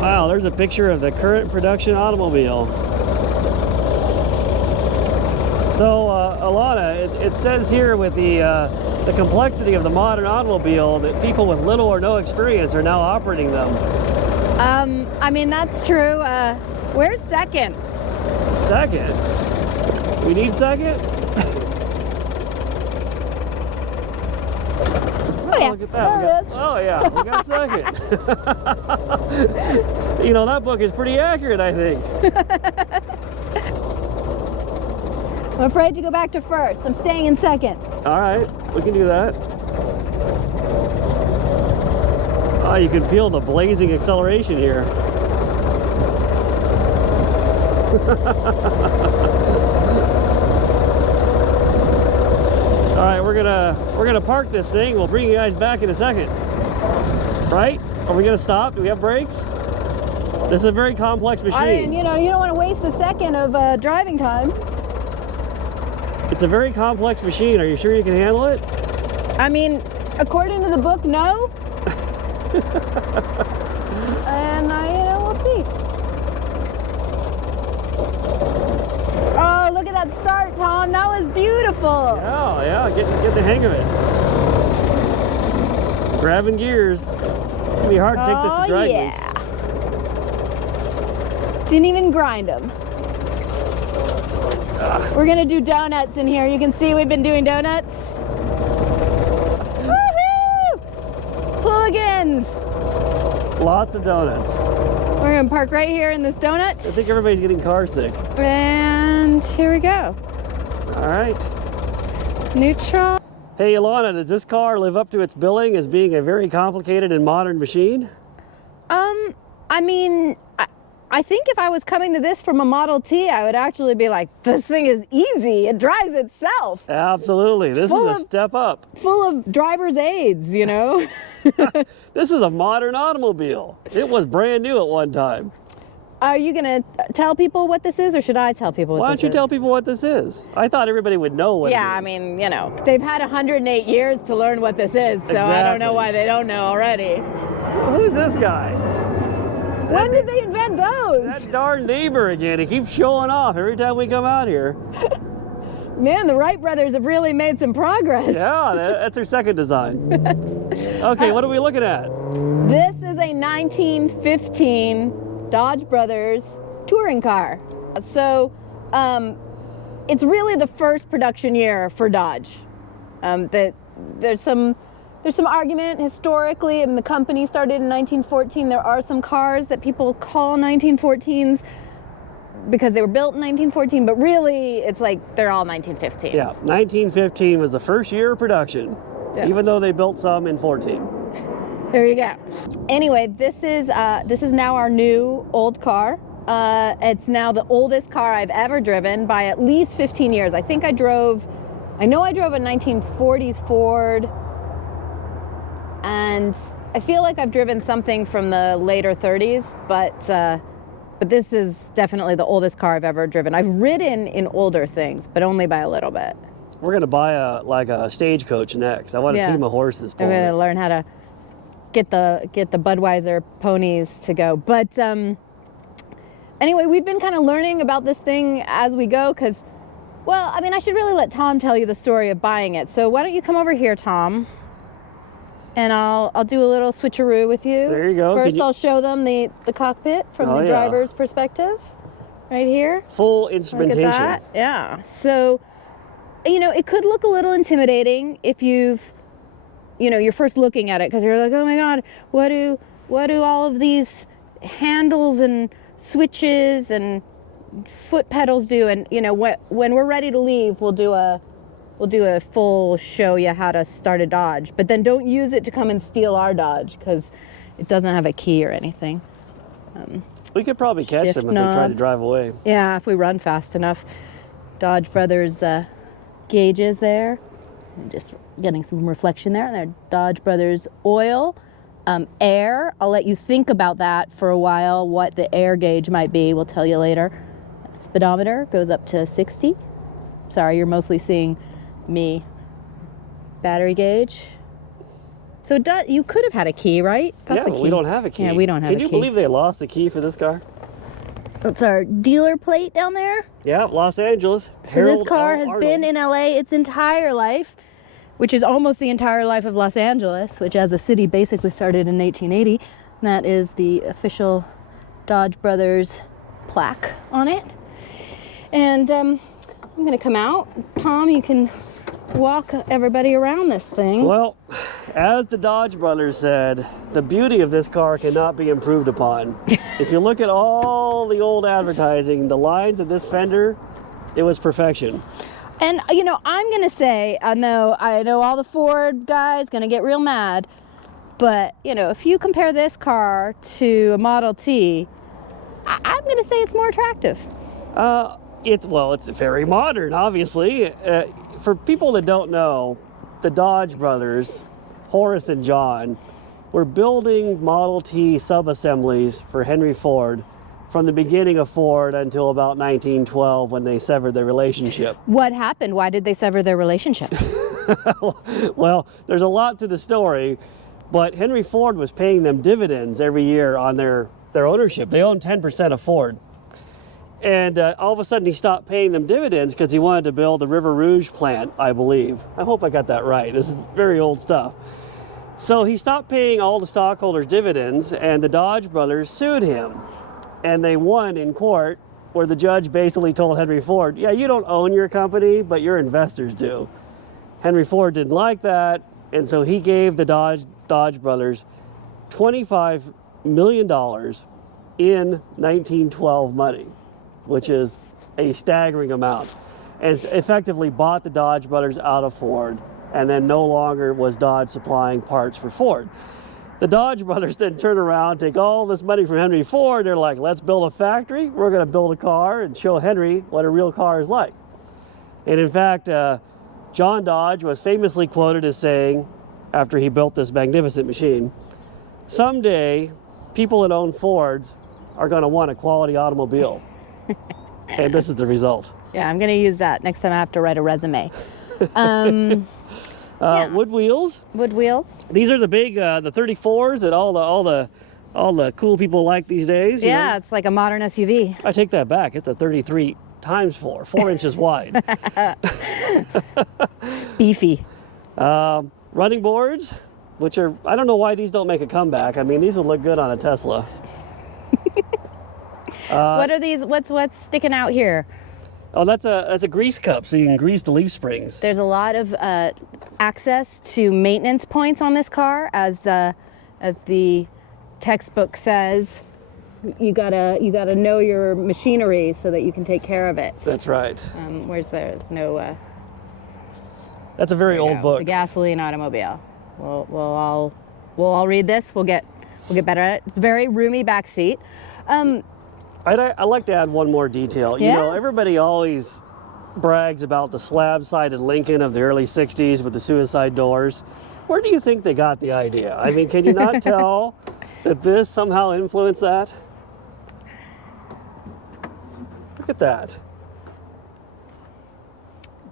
Wow, there's a picture of the current production automobile. So, Alana, it says here with the complexity of the modern automobile that people with little or no experience are now operating them. I mean, that's true. Where's second? Second? We need second? Oh, yeah. Look at that. Oh, yeah, we got second. You know, that book is pretty accurate, I think. I'm afraid to go back to first. I'm staying in second. All right, we can do that. Oh, you can feel the blazing acceleration here. All right, we're gonna park this thing. We'll bring you guys back in a second. Right? Are we gonna stop? Do we have brakes? This is a very complex machine. You know, you don't want to waste a second of driving time. It's a very complex machine. Are you sure you can handle it? I mean, according to the book, no. And you know, we'll see. Oh, look at that start, Tom. That was beautiful. Yeah, get the hang of it. Grabbing gears. It's gonna be hard to take this to drag me. Yeah. Didn't even grind them. We're gonna do donuts in here. You can see we've been doing donuts. Woohoo! Hooligans! Lots of donuts. We're gonna park right here in this donut. I think everybody's getting car sick. And here we go. All right. Neutral. Hey, Alana, does this car live up to its billing as being a very complicated and modern machine? I mean, I think if I was coming to this from a Model T, I would actually be like, this thing is easy. It drives itself. Absolutely. This is a step up. Full of driver's aids, you know? This is a modern automobile. It was brand new at one time. Are you going to tell people what this is, or should I tell people what Why this is? don't you tell people what this is? I thought everybody would know what it is. Yeah, I mean, you know, they've had 108 years to learn what this is, so I don't know why they don't know already. Who's this guy? When did they invent those? That darn neighbor again. He keeps showing off every time we come out here. Man, the Wright brothers have really made some progress. Yeah, that's their second design. Okay, what are we looking at? This is a 1915 Dodge Brothers touring car. So it's really the first production year for Dodge. There's some argument historically, and the company started in 1914. There are some cars that people call 1914s because they were built in 1914, but really it's like they're all 1915s. Yeah, 1915 was the first year of production, even though they built some in 14. There you go. Anyway, this is now our new old car. It's now the oldest car I've ever driven by at least 15 years. I know I drove a 1940s Ford, and I feel like I've driven something from the later 30s, but this is definitely the oldest car I've ever driven. I've ridden in older things, but only by a little bit. We're gonna buy a stagecoach next. I want a team of horses. I'm gonna learn how to get the Budweiser ponies to go. But anyway, we've been kind of learning about this thing as we go, because, well, I mean, I should really let Tom tell you the story of buying it. So why don't you come over here, Tom? And I'll do a little switcheroo with you. There you go. First, I'll show them the cockpit from the driver's perspective, right here. Full instrumentation. Look at that. Yeah. So, you know, it could look a little intimidating if you're first looking at it, because you're like, oh my God, what do all of these handles and switches and foot pedals do? And you know, when we're ready to leave, we'll do a full show you how to start a Dodge, but then don't use it to come and steal our Dodge, because it doesn't have a key or anything. We could probably catch them if they try to drive away. Yeah, if we run fast enough. Dodge Brothers gauges there. And just getting some reflection there. And they're Dodge Brothers oil. Air, I'll let you think about that for a while, what the air gauge might be. We'll tell you later. Speedometer goes up to 60. Sorry, you're mostly seeing me. Battery gauge, So you could have had a key, right? Yeah, but we don't have a key. Yeah, we don't have a key. Can you believe they lost the key for this car? That's our dealer plate down there. Yeah, Los Angeles. So this car has been in LA its entire life, which is almost the entire life of Los Angeles, which as a city basically started in 1880. And that is the official Dodge Brothers plaque on it. And I'm gonna come out. Tom, you can walk everybody around this thing. Well, as the Dodge Brothers said, the beauty of this car cannot be improved upon. If you look at all the old advertising, the lines of this fender, it was perfection. And you know, I'm gonna say, I know all the Ford guys gonna get real mad, but you know, if you compare this car to a Model T, I'm gonna say it's more attractive. It's very modern, obviously. For people that don't know, the Dodge Brothers, Horace and John, were building Model T sub-assemblies for Henry Ford from the beginning of Ford until about 1912 when they severed their relationship. What happened? Why did they sever their relationship? Well, there's a lot to the story, but Henry Ford was paying them dividends every year on their ownership. They owned 10% of Ford. And all of a sudden he stopped paying them dividends because he wanted to build the River Rouge plant, I believe. I hope I got that right. This is very old stuff. So he stopped paying all the stockholders dividends, and the Dodge Brothers sued him. And they won in court, where the judge basically told Henry Ford, yeah, you don't own your company, but your investors do. Henry Ford didn't like that, and so he gave the Dodge Brothers $25 million in 1912 money, which is a staggering amount, and effectively bought the Dodge Brothers out of Ford, and then no longer was Dodge supplying parts for Ford. The Dodge Brothers then turn around, take all this money from Henry Ford, they're like, let's build a factory, we're gonna build a car and show Henry what a real car is like. And in fact, John Dodge was famously quoted as saying, after he built this magnificent machine, someday people that own Fords are gonna want a quality automobile. And this is the result. Yeah, I'm gonna use that next time I have to write a resume. Yeah. Wood wheels. Wood wheels. These are the big, the 34s that all the cool people like these days. Yeah, know? it's like a modern SUV. I take that back. It's a 33 times 4 inches wide. Beefy. Running boards, which are, I don't know why these don't make a comeback. I mean, these would look good on a Tesla. What are these? What's sticking out here? Oh, that's a grease cup, so you can grease the leaf springs. There's a lot of access to maintenance points on this car, as the textbook says. You gotta know your machinery so that you can take care of it. That's right. There's no. That's a very old book. The Gasoline Automobile. We'll all read this. We'll get better at it. It's a very roomy back seat. I'd like to add one more detail. Yeah? You know, everybody always brags about the slab-sided Lincoln of the early 60s with the suicide doors. Where do you think they got the idea? I mean, can you not tell that this somehow influenced that? Look at that.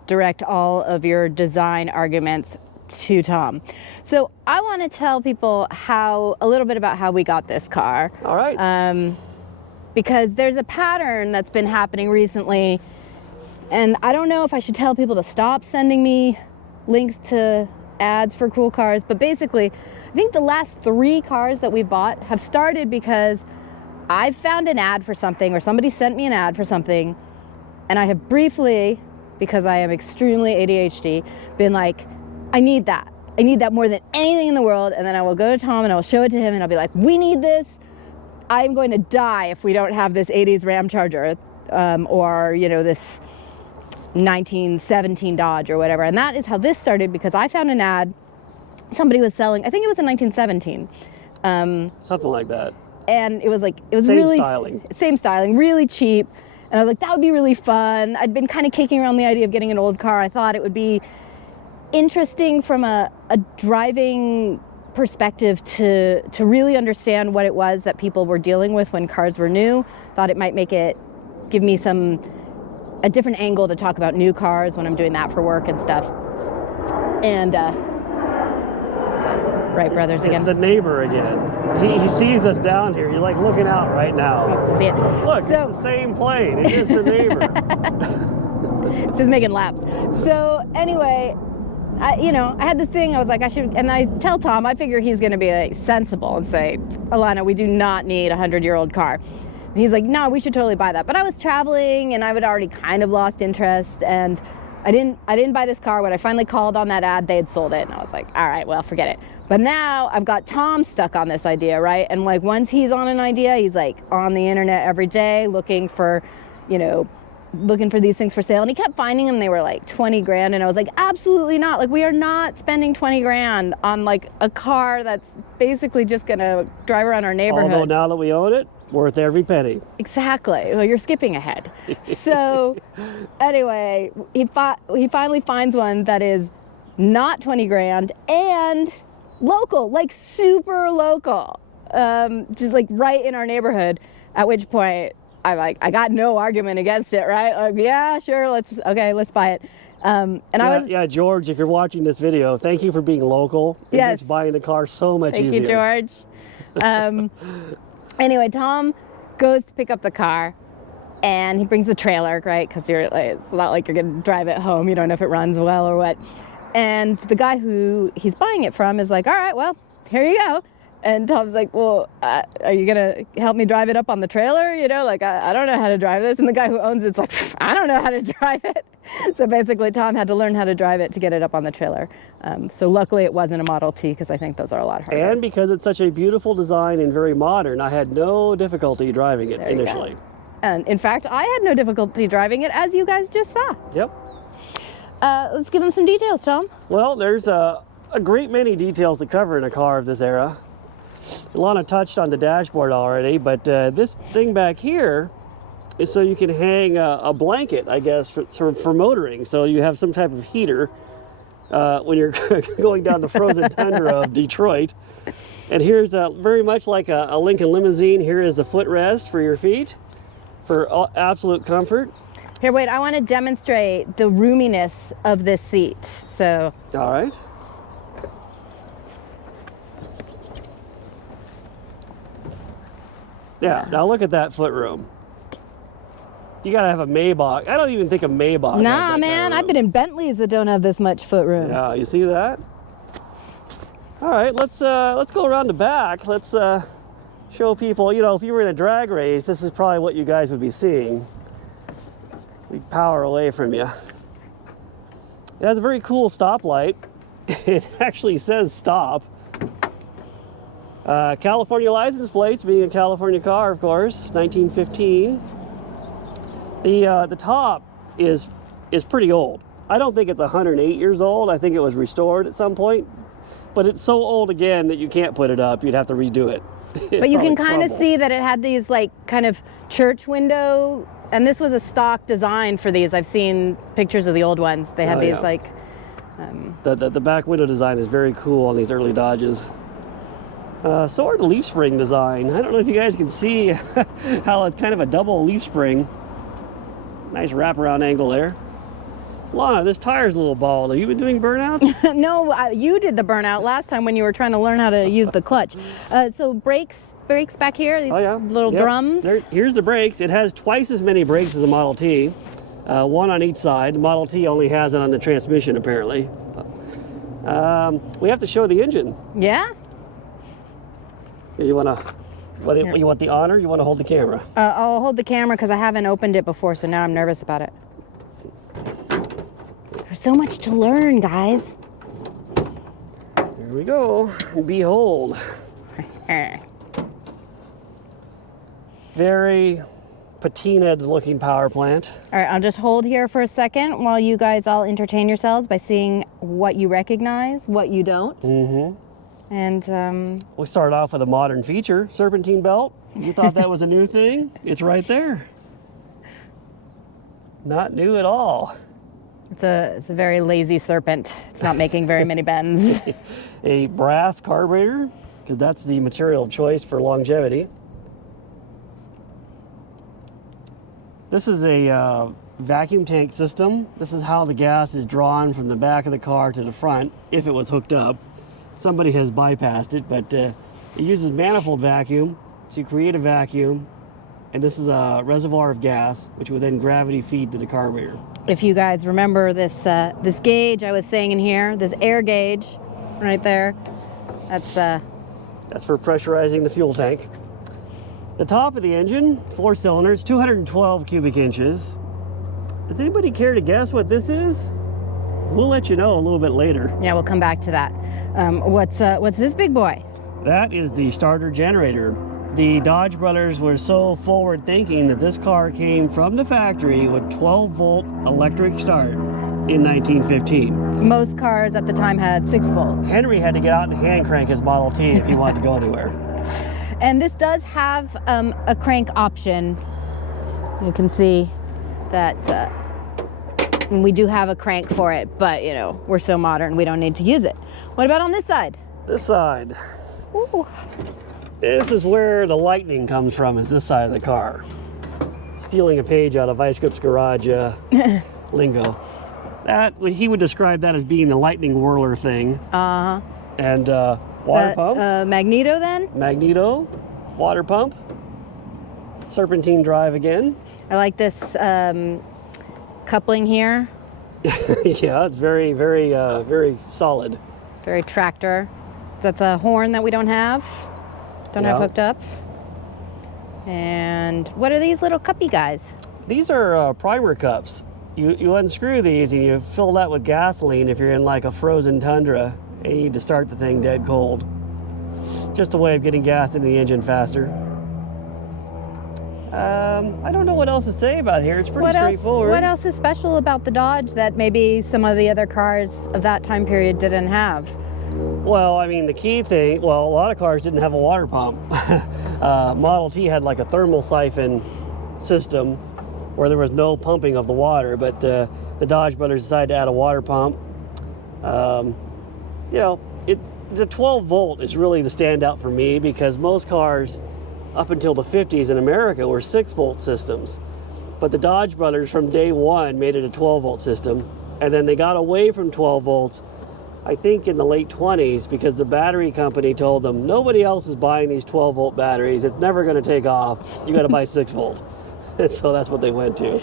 Direct all of your design arguments to Tom. So I want to tell people a little bit about how we got this car. All right. Because there's a pattern that's been happening recently, and I don't know if I should tell people to stop sending me links to ads for cool cars, but basically, I think the last 3 cars that we bought have started because I found an ad for something, or somebody sent me an ad for something, and I have briefly, because I am extremely ADHD, been like, I need that more than anything in the world, and then I will go to Tom and I'll show it to him and I'll be like, we need this. I'm going to die if we don't have this 80s Ram Charger, or, you know, this 1917 Dodge or whatever. And that is how this started, because I found an ad. Somebody was selling, I think it was a 1917. Something like that. And it was same styling, really cheap. And I was like, that would be really fun. I'd been kind of kicking around the idea of getting an old car. I thought it would be interesting from a driving perspective to really understand what it was that people were dealing with when cars were new. Thought it might give me a different angle to talk about new cars when I'm doing that for work and stuff. And Wright brothers It's again. the neighbor again. He sees us down here. He's like looking out right now. Wants to see it. Look, So- it's the same plane. It is the neighbor. Just making laps. So anyway, I had this thing. I was like, I should, and I tell Tom, I figure he's going to be like, sensible and say, Alana, we do not need a 100-year-old car. And he's like, no, we should totally buy that. But I was traveling and I would already kind of lost interest, and I didn't buy this car. When I finally called on that ad, they had sold it, and I was like, all right, well, forget it. But now I've got Tom stuck on this idea, right? And like once he's on an idea, he's like on the internet every day looking for, looking for these things for sale, and he kept finding them. They were like 20 grand, and I was like, absolutely not. Like, we are not spending 20 grand on like a car that's basically just gonna drive around our neighborhood. Although now that we own it, worth every penny. Exactly. Well, you're skipping ahead. So anyway, he finally finds one that is not 20 grand and local, like super local, just like right in our neighborhood. At which point I got no argument against it, right? Like, yeah, sure, let's buy it. Yeah, George, if you're watching this video, thank you for being local. It Yes. makes buying the car so much Thank easier. you, George. Anyway, Tom goes to pick up the car, and he brings the trailer, right? Because it's not like you're gonna drive it home. You don't know if it runs well or what. And the guy who he's buying it from is like, all right, well, here you go. And Tom's like, well, are you gonna help me drive it up on the trailer? I don't know how to drive this. And the guy who owns it's like, I don't know how to drive it. So basically, Tom had to learn how to drive it to get it up on the trailer. So luckily, it wasn't a Model T, because I think those are a lot harder. And because it's such a beautiful design and very modern, I had no difficulty driving it There you go. initially. And in fact, I had no difficulty driving it, as you guys just saw. Yep. Let's give him some details, Tom. Well, there's a great many details to cover in a car of this era. Alana touched on the dashboard already, but this thing back here is so you can hang a blanket, I guess, for motoring. So you have some type of heater when you're going down the frozen tundra of Detroit. And here's very much like a Lincoln limousine. Here is the footrest for your feet for absolute comfort. Here, wait, I want to demonstrate the roominess of this seat. So, All right. Yeah, now look at that footroom. You gotta have a Maybach. I don't even think a Maybach has that nah, kind of man, I've room. been in Bentleys that don't have this much footroom. Yeah, you see that? All right, let's go around the back. Let's show people. If you were in a drag race, this is probably what you guys would be seeing. We power away from you. It has a very cool stoplight. It actually says stop. California license plates, being a California car, of course, 1915. The top is pretty old. I don't think it's 108 years old. I think it was restored at some point, but it's so old again that you can't put it up. You'd have to redo it. But you can kind of see that it had these like kind of church window, and this was a stock design for these. I've seen pictures of the old ones. They had Oh, these yeah. like, The back window design is very cool on these early Dodges. Sword leaf spring design. I don't know if you guys can see how it's kind of a double leaf spring. Nice wraparound angle there. Lana, this tire's a little bald. Have you been doing burnouts? no, you did the burnout last time when you were trying to learn how to use the clutch. So brakes back here, these Oh yeah. little Yep. drums. Here's the brakes. It has twice as many brakes as the Model T. One on each side. The Model T only has it on the transmission, apparently. We have to show the engine. Yeah. You want the honor? You want to hold the camera? I'll hold the camera because I haven't opened it before, so now I'm nervous about it. There's so much to learn, guys. Here we go. Behold. Very patinaed looking power plant. All right, I'll just hold here for a second while you guys all entertain yourselves by seeing what you recognize, what you don't. Mm-hmm. And We started off with a modern feature, serpentine belt. You thought that was a new thing? It's right there. Not new at all. it's a very lazy serpent. It's not making very many bends. A brass carburetor, because that's the material of choice for longevity. This is a vacuum tank system. This is how the gas is drawn from the back of the car to the front, if it was hooked up. somebody has bypassed it, but it uses manifold vacuum to create a vacuum, and this is a reservoir of gas, which would then gravity feed to the carburetor. If you guys remember this this gauge I was saying in here, this air gauge right there, That's for pressurizing the fuel tank. The top of the engine, 4 cylinders, 212 cubic inches. Does anybody care to guess what this is? We'll let you know a little bit later. yeah, we'll come back to that. What's this big boy? That is the starter generator. The Dodge brothers were so forward thinking that this car came from the factory with 12 volt electric start in 1915. Most cars at the time had 6 volt. Henry had to get out and hand crank his Model T if he wanted to go anywhere. And this does have a crank option. You can see that we do have a crank for it, but you know, we're so modern, we don't need to use it. What about on this side? This side. Ooh. This is where the lightning comes from, is this side of the car. Stealing a page out of Ice Grip's garage lingo. That, he would describe that as being the lightning whirler thing. Uh-huh. And water pump. Magneto then? Magneto, water pump, serpentine drive again. I like this coupling here. Yeah, it's very, very, very solid. Very tractor. That's a horn that we don't have. Don't have Yeah. hooked up. And what are these little cuppy guys? These are primer cups. You unscrew these and you fill that with gasoline if you're in like a frozen tundra and you need to start the thing dead cold. Just a way of getting gas into the engine faster. I don't know what else to say about here. It's pretty straightforward. What else is special about the Dodge that maybe some of the other cars of that time period didn't have? Well, I mean, the key thing, well, a lot of cars didn't have a water pump. Model T had like a thermal siphon system where there was no pumping of the water, but the Dodge brothers decided to add a water pump. You know, the 12 volt is really the standout for me because most cars up until the 50s in America were 6 volt systems. But the Dodge brothers from day one made it a 12 volt system, and then they got away from 12 volts I think in the late 20s because the battery company told them nobody else is buying these 12 volt batteries. It's never going to take off. You got to buy 6 volt. And so that's what they went to.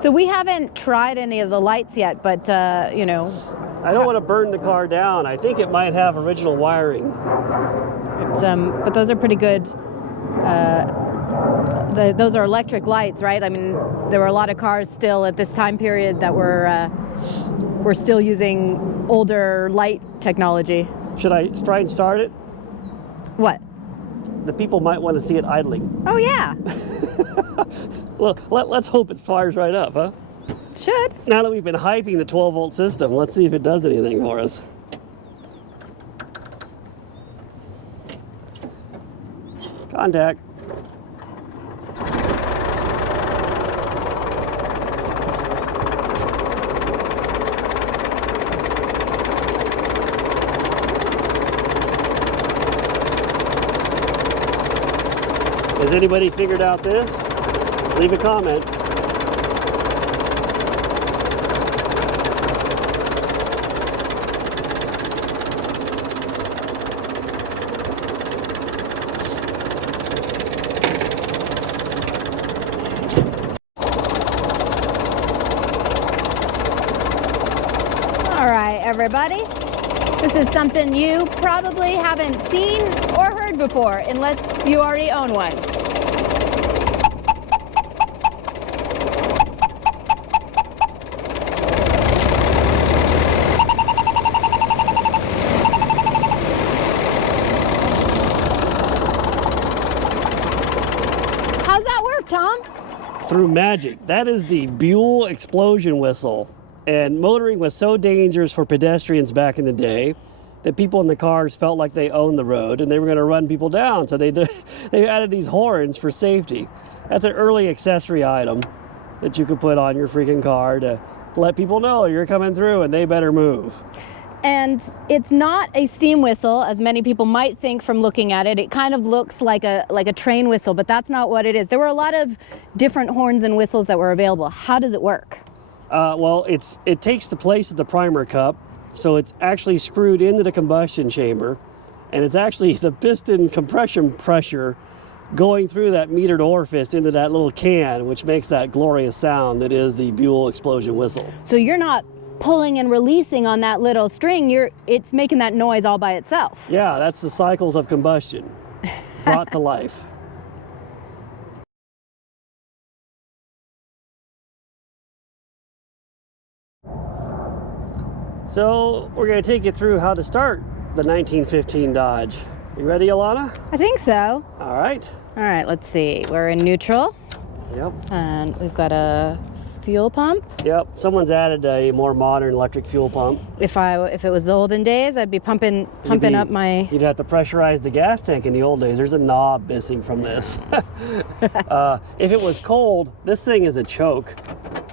So we haven't tried any of the lights yet, but you know. I don't want to burn the car down. I think it might have original wiring. It's, but those are pretty good. Those are electric lights, right? I mean, there were a lot of cars still at this time period that were still using older light technology. Should I try and start it? What? The people might want to see it idling. Oh yeah, Well, let's hope it fires right up, huh? should. Now that we've been hyping the 12 volt system, let's see if it does anything for us. Contact. Has anybody figured out this? Leave a comment. All right, everybody. This is something you probably haven't seen or heard before, unless you already own one. How's that work, Tom? Through magic. That is the Buell explosion whistle. And motoring was so dangerous for pedestrians back in the day that people in the cars felt like they owned the road and they were going to run people down. So they added these horns for safety. That's an early accessory item that you could put on your freaking car to let people know you're coming through and they better move. And it's not a steam whistle, as many people might think from looking at it. It kind of looks like a train whistle, but that's not what it is. There were a lot of different horns and whistles that were available. How does it work? Well, it takes the place of the primer cup. So it's actually screwed into the combustion chamber, and it's actually the piston compression pressure going through that metered orifice into that little can, which makes that glorious sound that is the Buell explosion whistle. So you're not pulling and releasing on that little string, it's making that noise all by itself. Yeah, that's the cycles of combustion brought to life. So we're going to take you through how to start the 1915 Dodge. You ready, Alana? I think so. All right. All right, let's see. We're in neutral, Yep. and we've got a fuel pump. Yep. Someone's added a more modern electric fuel pump. If it was the olden days, I'd be pumping up my. You'd have to pressurize the gas tank in the old days. There's a knob missing from this. If it was cold, this thing is a choke.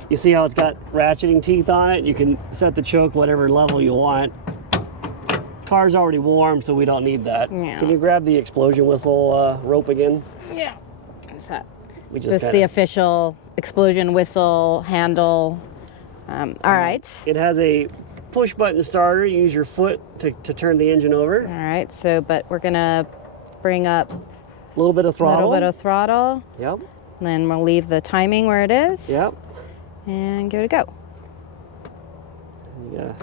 You see how it's got ratcheting teeth on it? You can set the choke whatever level you want. Car's already warm, so we don't need that. Yeah. Can you grab the explosion whistle rope again? Yeah. What's that? We just This is the official explosion whistle handle. All right. It has a push button starter. You use your foot to turn the engine over. All right. So, but we're gonna bring up A little bit of a throttle. little bit of throttle, Yep. and then we'll leave the timing where it is. Yep. And give it a go. Yeah.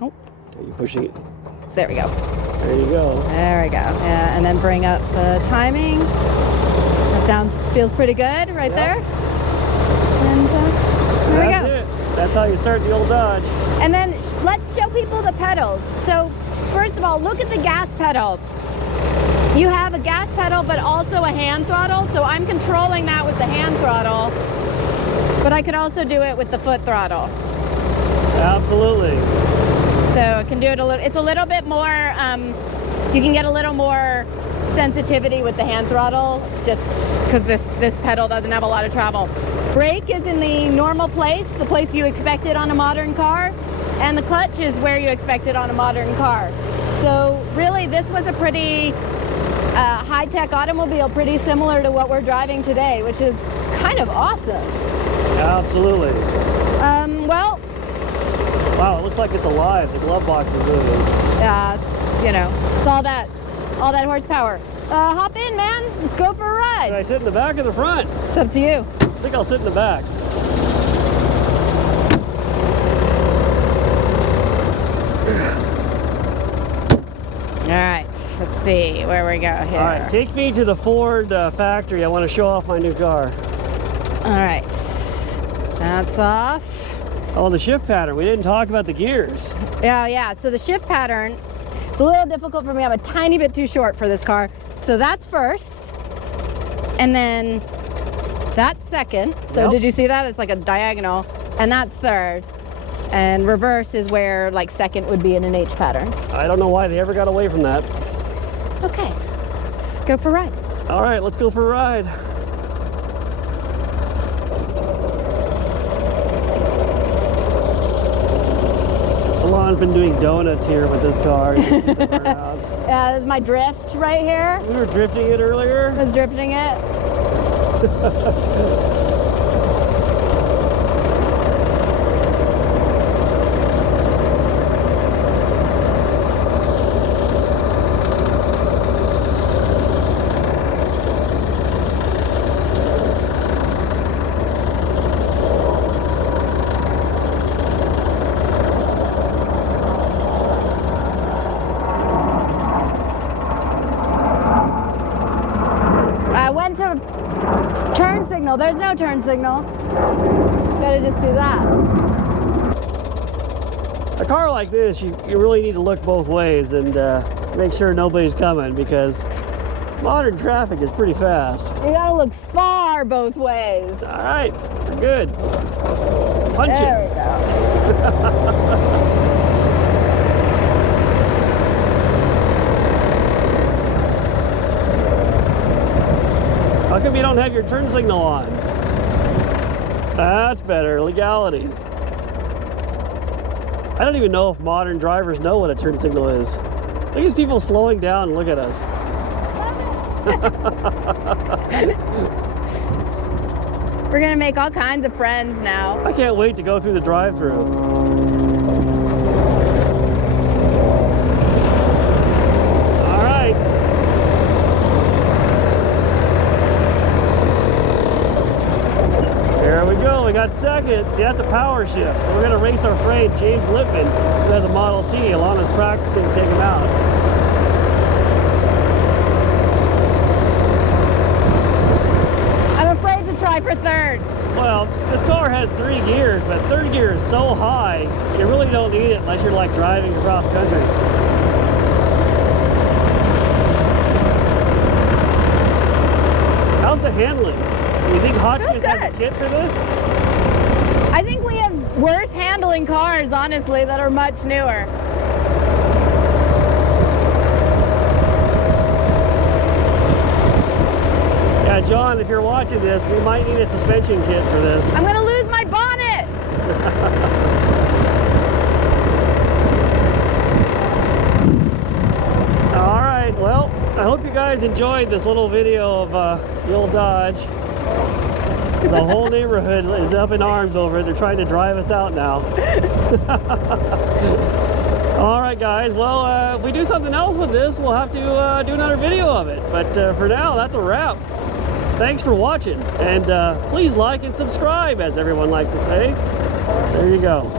Oh, Are you pushing it? there we go. There you go. There we go. Yeah, and then bring up the timing. That feels pretty good right Yep. there. And there we That's go. it. That's how you start the old Dodge. And then let's show people the pedals. So first of all, look at the gas pedal. You have a gas pedal, but also a hand throttle. So I'm controlling that with the hand throttle, but I could also do it with the foot throttle. Absolutely. So I can do it it's a little bit more, you can get a little more sensitivity with the hand throttle, just because this pedal doesn't have a lot of travel. Brake is in the normal place, the place you expect it on a modern car, and the clutch is where you expect it on a modern car. So really, this was a pretty high-tech automobile, pretty similar to what we're driving today, which is kind of awesome. Absolutely. Well, Wow, it looks like it's alive. The glove box is moving. you know, it's all that horsepower. Hop in, man. Let's go for a Should I ride. sit in the back or the front? It's up to you. I think I'll sit in the back. All right, let's see where we go here. All right, take me to the Ford factory. I want to show off my new car. All right, that's off. Oh, the shift pattern. We didn't talk about the gears. Yeah, so the shift pattern, it's a little difficult for me. I'm a tiny bit too short for this car. So that's first, and then that's second. So Yep. Did you see that? It's like a diagonal, and that's third. And reverse is where like second would be in an H pattern. I don't know why they ever got away from that. Okay, let's go for a ride. All right, let's go for a ride. Alon's been doing donuts here with this car. This is my drift right here. We were drifting it earlier. I was drifting it. I went to turn signal. There's no turn signal. Gotta just do that. A car like this, you really need to look both ways and make sure nobody's coming, because modern traffic is pretty fast. You gotta look far both ways. All right, we're good. Punch There it. we go. How come you don't have your turn signal on? That's better, legality. I don't even know if modern drivers know what a turn signal is. Look at these people slowing down and look at us. We're gonna make all kinds of friends now. I can't wait to go through the drive-through. All right. There we go. We got second. See, that's a power shift. We're gonna race our friend James Lippman, who has a Model T. Alana's practicing to take him out. I'm afraid to try for third. Well, this car has 3 gears, but third gear is so high, you really don't need it unless you're like driving across country. How's the handling? Do you think Hotchkiss has a good. kit for this? I think we have worse handling cars, honestly, that are much newer. Yeah, John, if you're watching this, we might need a suspension kit for this. I'm gonna lose my bonnet! All right, well, I hope you guys enjoyed this little video of the old Dodge. The whole neighborhood is up in arms over it. They're trying to drive us out now. All right, guys. Well, if we do something else with this, we'll have to do another video of it. But for now, that's a wrap. Thanks for watching. And please like and subscribe, as everyone likes to say. There you go.